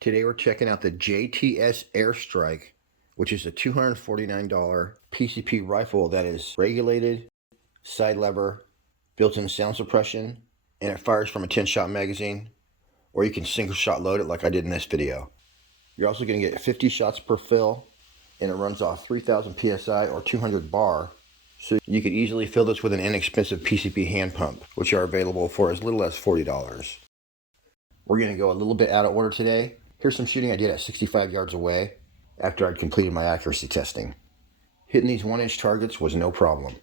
Today we're checking out the JTS AirStryke, which is a $249 PCP rifle that is regulated, side lever, built-in sound suppression, and it fires from a 10-shot magazine, or you can single shot load it like I did in this video. You're also going to get 50 shots per fill, and it runs off 3,000 PSI or 200 bar, so you could easily fill this with an inexpensive PCP hand pump, which are available for as little as $40. We're going to go a little bit out of order today. Here's some shooting I did at 65 yards away after I'd completed my accuracy testing. Hitting these 1-inch targets was no problem.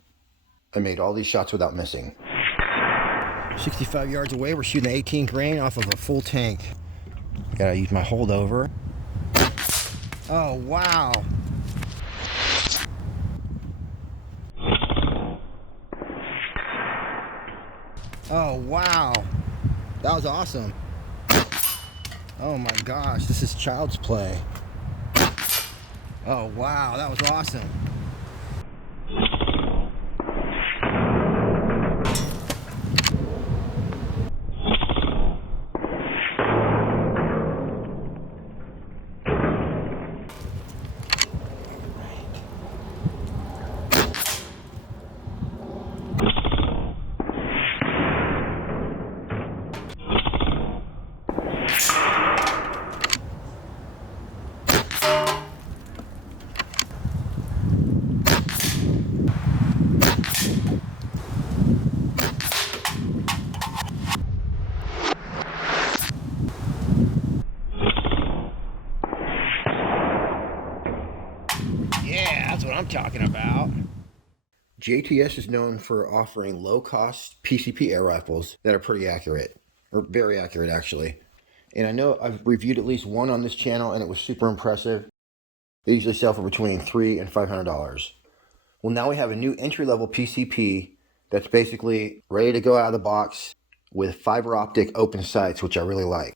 I made all these shots without missing. 65 yards away, we're shooting 18 grain off of a full tank. Gotta use my holdover. Oh, wow. Oh, wow. That was awesome. Oh my gosh, this is child's play. Oh wow, that was awesome. Yeah, that's what I'm talking about. JTS is known for offering low-cost PCP air rifles that are pretty accurate, or very accurate actually. And I know I've reviewed at least one on this channel and it was super impressive. They usually sell for between $300 and $500. Well, now we have a new entry-level PCP that's basically ready to go out of the box with fiber optic open sights, which I really like.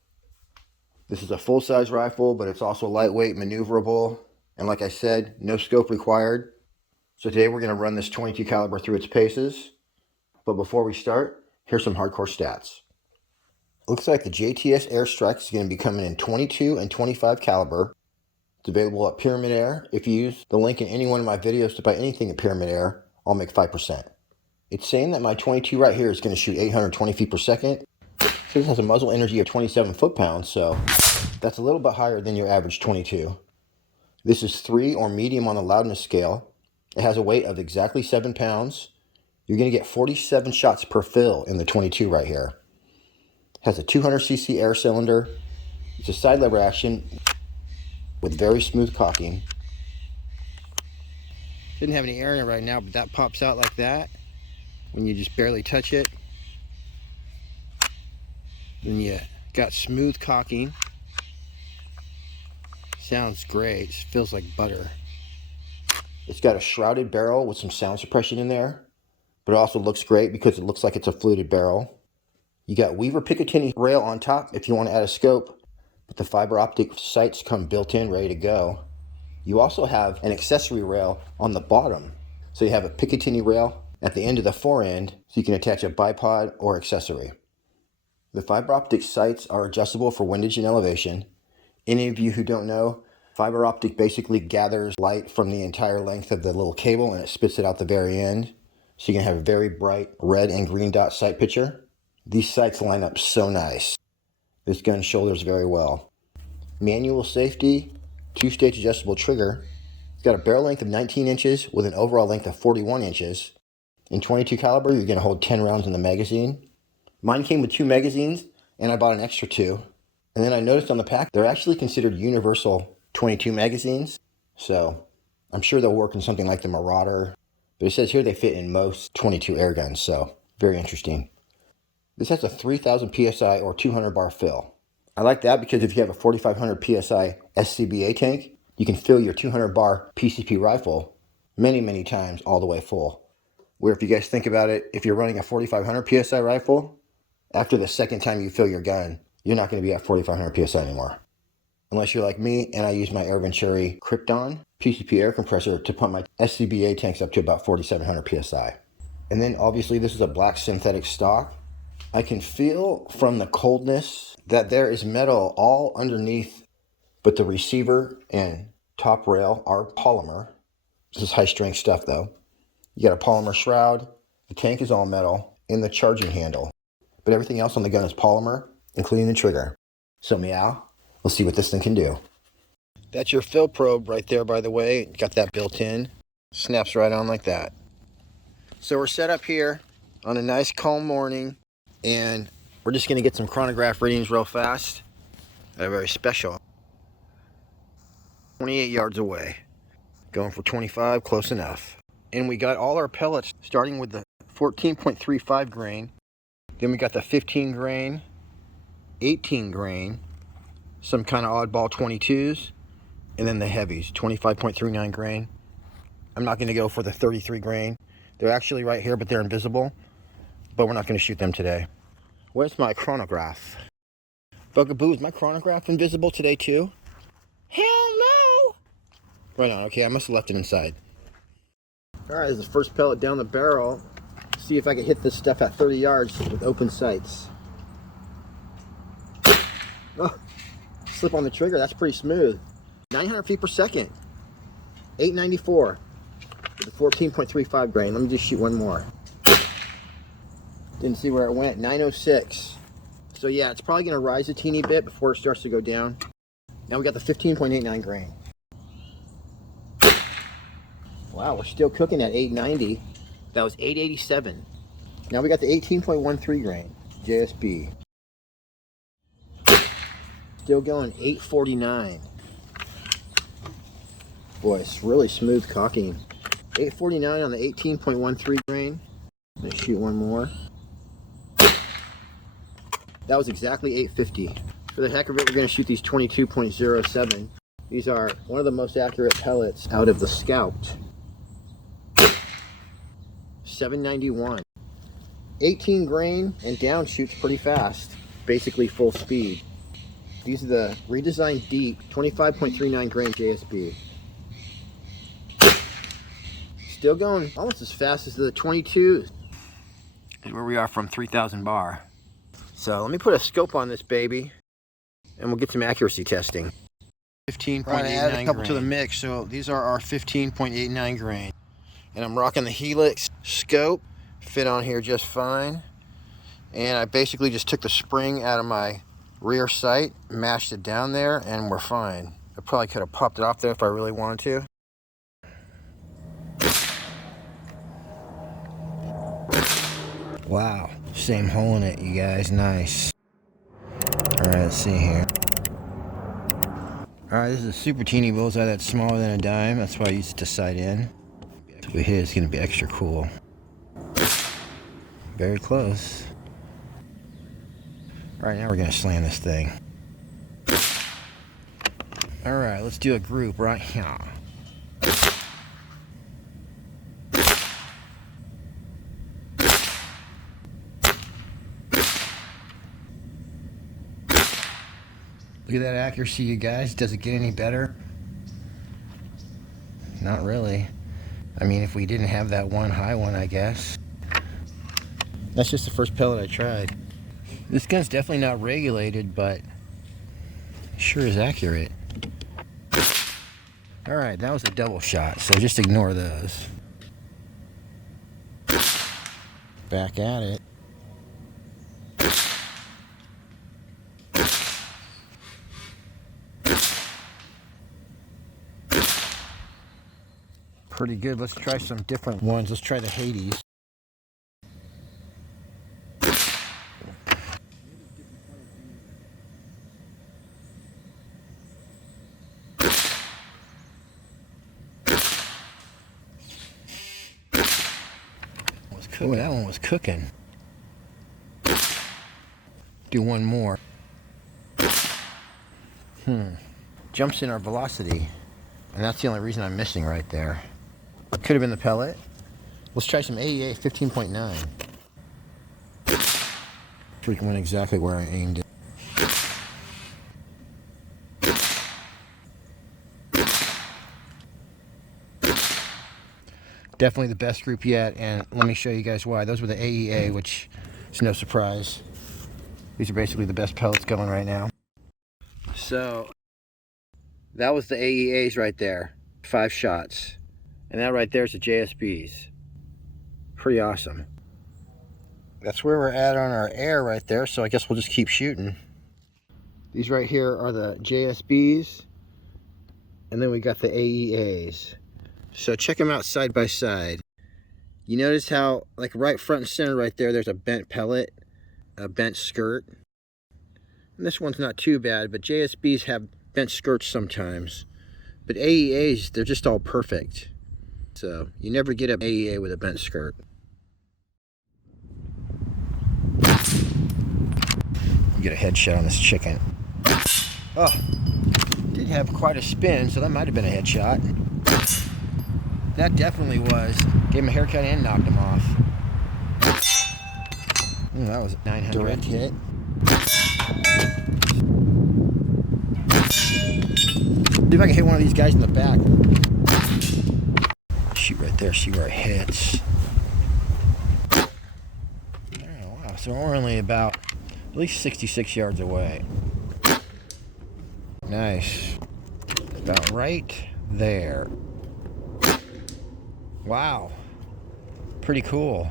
This is a full-size rifle, but it's also lightweight, maneuverable, and like I said, no scope required. So today we're going to run this 22 caliber through its paces. But before we start, here's some hardcore stats. Looks like the JTS AirStryke is going to be coming in 22 and 25 caliber. It's available at Pyramid Air. If you use the link in any one of my videos to buy anything at Pyramid Air, I'll make 5%. It's saying that my 22 right here is going to shoot 820 feet per second. This has a muzzle energy of 27 foot-pounds, so that's a little bit higher than your average 22. This is 3 or medium on the loudness scale. It has a weight of exactly 7 pounds. You're going to get 47 shots per fill in the 22 right here. It has a 200cc air cylinder. It's a side lever action with very smooth cocking. Didn't have any air in it right now, but that pops out like that when you just barely touch it. Then you got smooth cocking. Sounds great. It feels like butter. It's got a shrouded barrel with some sound suppression in there, but it also looks great because it looks like it's a fluted barrel. You got Weaver Picatinny rail on top if you want to add a scope, but the fiber optic sights come built in, ready to go. You also have an accessory rail on the bottom. So you have a Picatinny rail at the end of the forend, so you can attach a bipod or accessory. The fiber optic sights are adjustable for windage and elevation. Any of you who don't know, fiber optic basically gathers light from the entire length of the little cable and it spits it out the very end. So you can have a very bright red and green dot sight picture. These sights line up so nice. This gun shoulders very well. Manual safety, 2-stage adjustable trigger. It's got a barrel length of 19 inches with an overall length of 41 inches. In 22 caliber, you're going to hold 10 rounds in the magazine. Mine came with 2 magazines and I bought an extra 2. And then I noticed on the pack, they're actually considered universal 22 magazines. So I'm sure they'll work in something like the Marauder. But it says here they fit in most 22 air guns, so very interesting. This has a 3,000 PSI or 200 bar fill. I like that because if you have a 4,500 PSI SCBA tank, you can fill your 200 bar PCP rifle many times all the way full. Where if you guys think about it, if you're running a 4,500 PSI rifle, after the second time you fill your gun, you're not going to be at 4,500 PSI anymore. Unless you're like me and I use my Air Venturi Krypton PCP air compressor to pump my SCBA tanks up to about 4,700 PSI. And then obviously this is a black synthetic stock. I can feel from the coldness that there is metal all underneath but the receiver and top rail are polymer. This is high strength stuff though. You got a polymer shroud, the tank is all metal, and the charging handle. But everything else on the gun is polymer, including the trigger. So meow, let's see what this thing can do. That's your fill probe right there, by the way. Got that built in. Snaps right on like that. So we're set up here on a nice calm morning, and we're just gonna get some chronograph readings real fast. They're very special. 28 yards away. Going for 25, close enough. And we got all our pellets starting with the 14.35 grain. Then we got the 15 grain, 18 grain, some kind of oddball 22s, and then the heavies, 25.39 grain. I'm not gonna go for the 33 grain. They're actually right here, but they're invisible. But we're not gonna shoot them today. Where's my chronograph? Bugaboo, is my chronograph invisible today too? Hell no! Right on, okay, I must have left it inside. Alright, this is the first pellet down the barrel. See if I can hit this stuff at 30 yards with open sights. Oh, slip on the trigger, that's pretty smooth. 900 feet per second. 894 with a 14.35 grain. Let me just shoot one more. Didn't see where it went. 906. So yeah, it's probably going to rise a teeny bit before it starts to go down. Now we got the 15.89 grain. Wow, we're still cooking at 890. That was 887. Now we got the 18.13 grain. JSB. Still going 849. Boy, it's really smooth cocking. 849 on the 18.13 grain. Let's shoot one more. That was exactly 850. For the heck of it, we're going to shoot these 22.07. These are one of the most accurate pellets out of the Scout. 791. 18 grain and down shoots pretty fast. Basically full speed. These are the redesigned deep 25.39 grain JSB. Still going almost as fast as the 22s. Where we are from 3,000 bar. So let me put a scope on this baby and we'll get some accuracy testing. 15.89 grain. Add a couple to the mix, so these are our 15.89 grain. And I'm rocking the Helix scope, fit on here just fine. And I basically just took the spring out of my rear sight, mashed it down there, and we're fine. I probably could have popped it off there if I really wanted to. Wow, same hole in it, you guys, nice. All right, let's see here. All right, this is a super teeny bullseye that's smaller than a dime. That's why I use it to sight in. If we hit, it's gonna be extra cool. Very close. All right, now we're gonna slam this thing. All right, let's do a group right here. Look at that accuracy, you guys. Does it get any better? Not really. I mean, if we didn't have that one high one, I guess. That's just the first pellet I tried. This gun's definitely not regulated, but it sure is accurate. All right, that was a double shot, so just ignore those. Back at it. Pretty good. Let's try some different ones. Let's try the Hades. Oh, that one was cooking. Do one more. Jumps in our velocity. And that's the only reason I'm missing right there. Could have been the pellet. Let's try some AEA 15.9. Freaking went exactly where I aimed it. Definitely the best group yet, and let me show you guys why. Those were the AEA, which is no surprise. These are basically the best pellets going right now. So, That was the AEAs right there. 5 shots. And that right there is the JSBs. Pretty awesome. That's where we're at on our air right there, so I guess we'll just keep shooting. These right here are the JSBs, and then we got the AEAs. So check them out side by side. You notice how, like right front and center right there, there's a bent pellet, a bent skirt. And this one's not too bad, but JSBs have bent skirts sometimes. But AEAs, they're just all perfect. So you never get an AEA with a bent skirt. Get a headshot on this chicken. Oh, did have quite a spin, so that might have been a headshot. That definitely was. Gave him a haircut and knocked him off. Ooh, that was 900. Direct hit. See if I can hit one of these guys in the back. Shoot right there, see where it hits. Oh, wow, so we're only about at least 66 yards away. Nice. About right there. Wow. Pretty cool.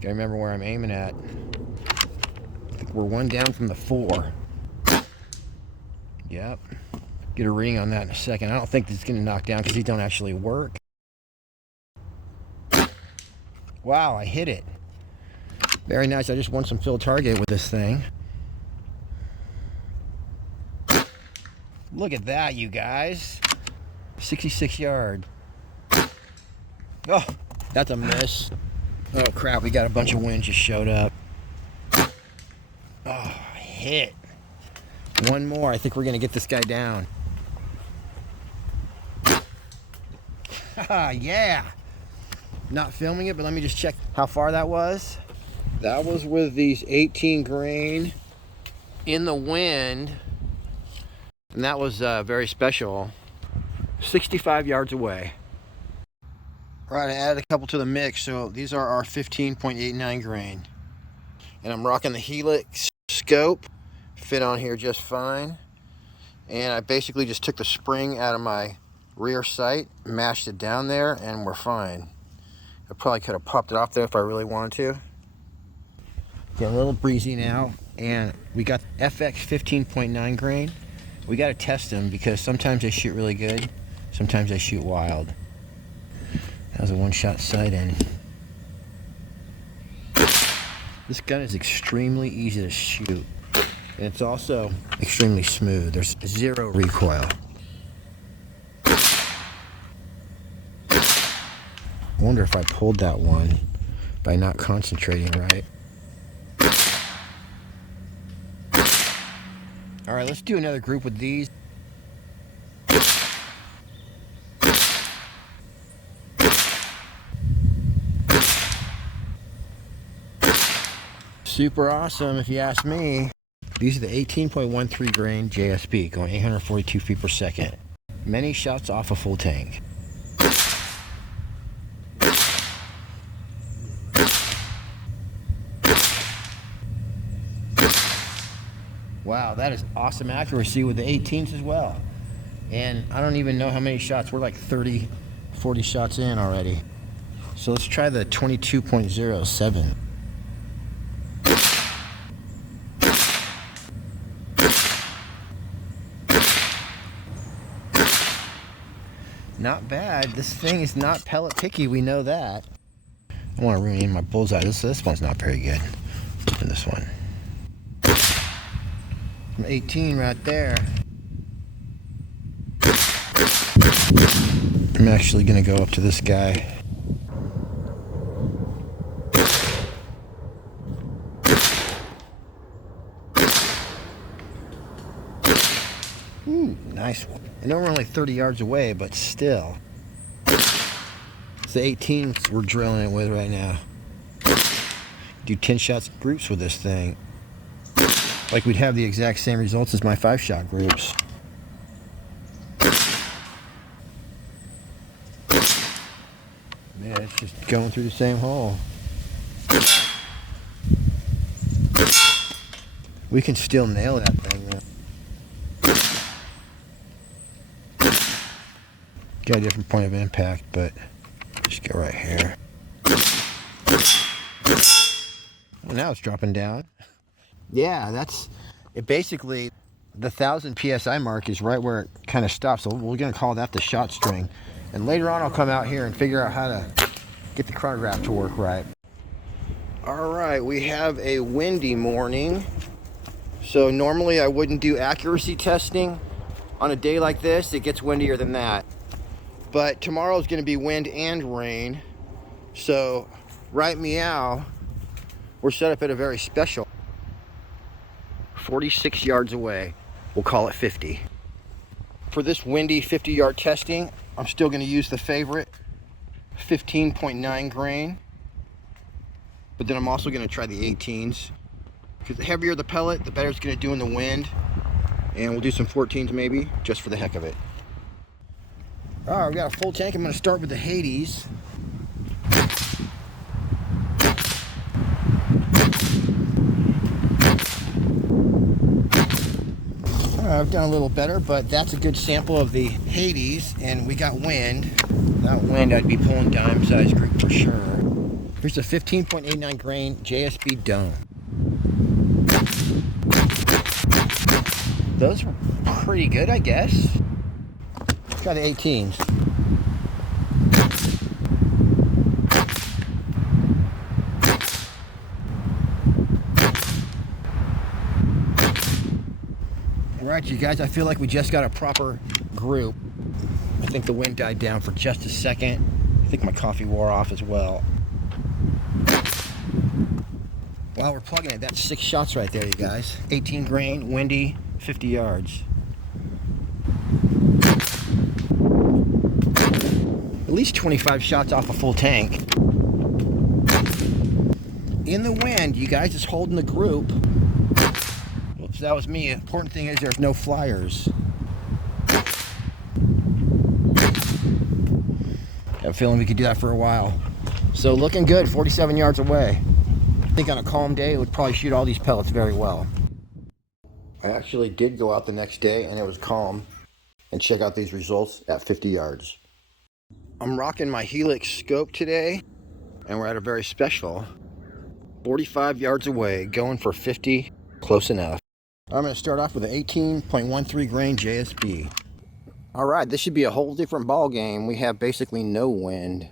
Gotta remember where I'm aiming at. I think we're 1 down from the 4. Yep. Get a reading on that in a second. I don't think this is gonna knock down because these don't actually work. Wow, I hit it. Very nice. I just won some field target with this thing. Look at that, you guys. 66 yard. Oh, that's a miss. Oh crap, we got a bunch of wind just showed up. Oh, hit. One more. I think we're gonna get this guy down. Yeah. Not filming it, but let me just check how far that was. That was with these 18 grain in the wind. And that was very special. 65 yards away. All right, I added a couple to the mix. So these are our 15.89 grain. And I'm rocking the Helix scope. Fit on here just fine. And I basically just took the spring out of my rear sight, mashed it down there, and we're fine. I probably could have popped it off there if I really wanted to. Getting a little breezy now, and we got FX 15.9 grain. We got to test them because sometimes they shoot really good, sometimes they shoot wild. That was a one-shot sight in. This gun is extremely easy to shoot, and it's also extremely smooth. There's 0 recoil. I wonder if I pulled that one by not concentrating right. All right, let's do another group with these. Super awesome, if you ask me. These are the 18.13 grain JSB, going 842 feet per second. Many shots off a full tank. Wow, that is awesome accuracy with the 18s as well. And I don't even know how many shots. We're like 30, 40 shots in already. So let's try the 22.07. Not bad. This thing is not pellet picky, we know that. I want to ruin my bullseye. This one's not very good. And this one. 18 right there. I'm actually gonna go up to this guy. Ooh, nice one. I know we're only 30 yards away, but still. It's the 18s we're drilling it with right now. Do 10 shots groups with this thing. Like we'd have the exact same results as my 5-shot groups. Man, it's just going through the same hole. We can still nail that thing though. Got a different point of impact, but just go right here. Well, now it's dropping down. Yeah, that's it. Basically, the 1,000 psi mark is right where it kind of stops. So we're going to call that the shot string. And later on, I'll come out here and figure out how to get the chronograph to work right. All right, we have a windy morning. So normally I wouldn't do accuracy testing on a day like this. It gets windier than that. But tomorrow is going to be wind and rain. So right meow, we're set up at a very special 46 yards away. We'll call it 50. For this windy 50-yard testing, I'm still going to use the favorite 15.9 grain. But then I'm also going to try the 18s. Because the heavier the pellet, the better it's going to do in the wind. And we'll do some 14s maybe, just for the heck of it. All right, we got a full tank. I'm going to start with the Hades. I've done a little better, but that's a good sample of the Hades, and we got wind. Without wind, I'd be pulling dime-sized group for sure. Here's a 15.89 grain JSB dome. Those were pretty good, I guess. Try the 18s. Alright, you guys, I feel like we just got a proper group. I think the wind died down for just a second. I think my coffee wore off as well. While we're plugging it, that's 6 shots right there, you guys. 18 grain, windy, 50 yards. At least 25 shots off a full tank. In the wind, you guys, is holding the group. Oops, that was me. Important thing is there's no flyers. I have a feeling we could do that for a while. So looking good, 47 yards away. I think on a calm day, it would probably shoot all these pellets very well. I actually did go out the next day and it was calm and check out these results at 50 yards. I'm rocking my Helix scope today and we're at a very special 45 yards away, going for 50, close enough. I'm going to start off with an 18.13 grain JSB. All right, this should be a whole different ball game. We have basically no wind.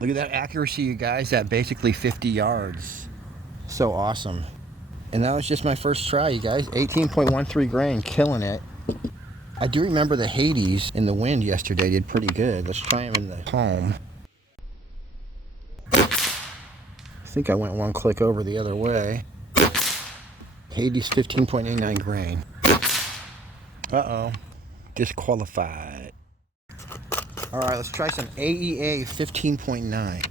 Look at that accuracy, you guys, at basically 50 yards. So awesome. And that was just my first try, you guys. 18.13 grain, killing it. I do remember the Hades in the wind yesterday did pretty good. Let's try them in the calm. I think I went one click over the other way. Hades 15.89 grain. Uh-oh. Disqualified. All right, let's try some AEA 15.9.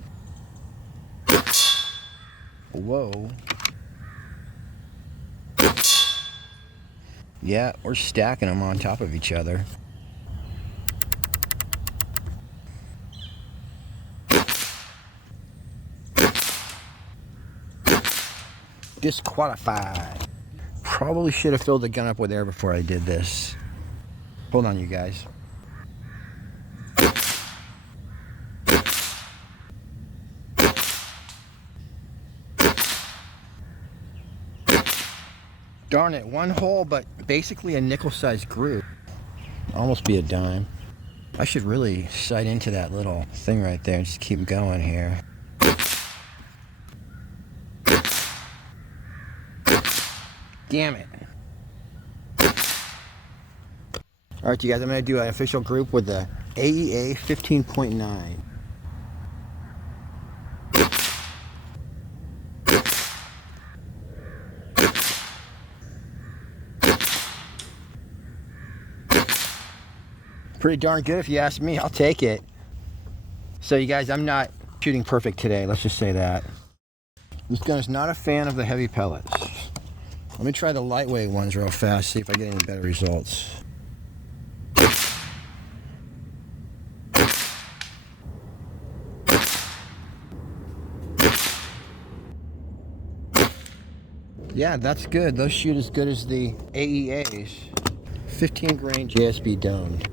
Whoa. Yeah, we're stacking them on top of each other. Disqualified. Probably should have filled the gun up with air before I did this. Hold on, you guys. Darn it, one hole, but basically a nickel-sized group. Almost be a dime. I should really sight into that little thing right there and just keep going here. Damn it. Alright, you guys, I'm going to do an official group with the AEA 15.9. Pretty darn good if you ask me. I'll take it. So you guys, I'm not shooting perfect today. Let's just say that. This gun is not a fan of the heavy pellets. Let me try the lightweight ones real fast, see if I get any better results. Yeah, that's good. Those shoot as good as the AEAs. 15 grain JSB domed.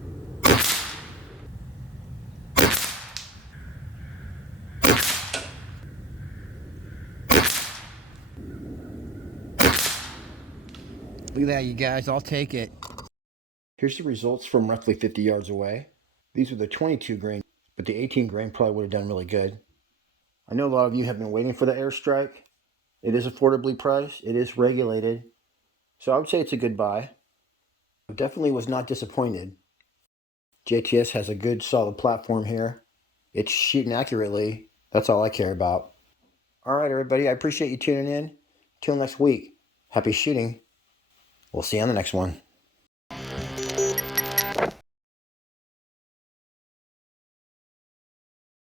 Look at that, you guys. I'll take it. Here's the results from roughly 50 yards away. These are the 22 grain, but the 18 grain probably would have done really good. I know a lot of you have been waiting for the AirStryke. It is affordably priced. It is regulated. So I would say it's a good buy. I definitely was not disappointed. JTS has a good solid platform here. It's shooting accurately. That's all I care about. All right, everybody. I appreciate you tuning in. Till next week. Happy shooting. We'll see you on the next one.